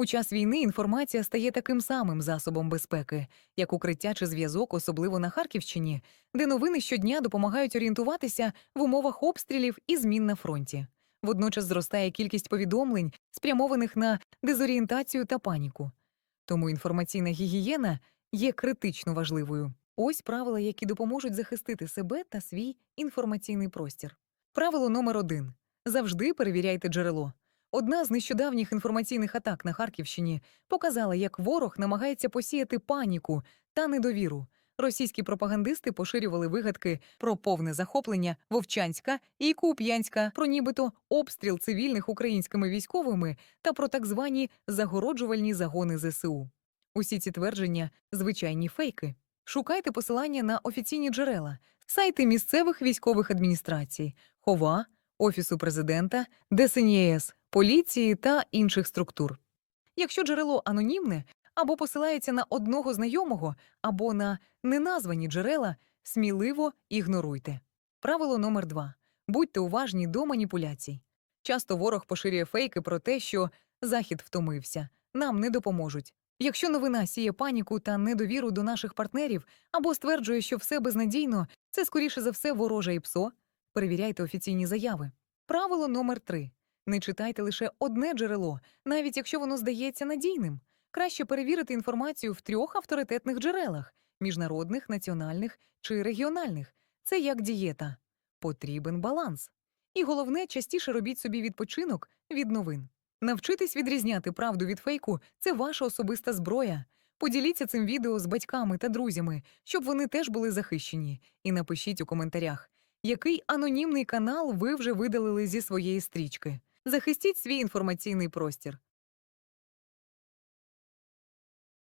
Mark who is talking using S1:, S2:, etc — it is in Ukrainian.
S1: У час війни інформація стає таким самим засобом безпеки, як укриття чи зв'язок, особливо на Харківщині, де новини щодня допомагають орієнтуватися в умовах обстрілів і змін на фронті. Водночас зростає кількість повідомлень, спрямованих на дезорієнтацію та паніку. Тому інформаційна гігієна є критично важливою. Ось правила, які допоможуть захистити себе та свій інформаційний простір. Правило номер один: завжди перевіряйте джерело. Одна з нещодавніх інформаційних атак на Харківщині показала, як ворог намагається посіяти паніку та недовіру. Російські пропагандисти поширювали вигадки про повне захоплення Вовчанська і Куп'янська, про нібито обстріл цивільних українськими військовими та про так звані загороджувальні загони ЗСУ. Усі ці твердження звичайні фейки. Шукайте посилання на офіційні джерела, сайти місцевих військових адміністрацій, ХОВА, Офісу президента, ДСНЄС, поліції та інших структур. Якщо джерело анонімне або посилається на одного знайомого, або на неназвані джерела, сміливо ігноруйте. Правило номер два: будьте уважні до маніпуляцій. Часто ворог поширює фейки про те, що Захід втомився, нам не допоможуть. Якщо новина сіє паніку та недовіру до наших партнерів або стверджує, що все безнадійно, це скоріше за все вороже і псо. Перевіряйте офіційні заяви. Правило номер три: не читайте лише одне джерело, навіть якщо воно здається надійним. Краще перевірити інформацію в трьох авторитетних джерелах міжнародних, національних чи регіональних. Це як дієта. Потрібен баланс. І головне, частіше робіть собі відпочинок від новин. Навчитись відрізняти правду від фейку це ваша особиста зброя. Поділіться цим відео з батьками та друзями, щоб вони теж були захищені. І напишіть у коментарях, який анонімний канал ви вже видалили зі своєї стрічки. Захистіть свій інформаційний простір.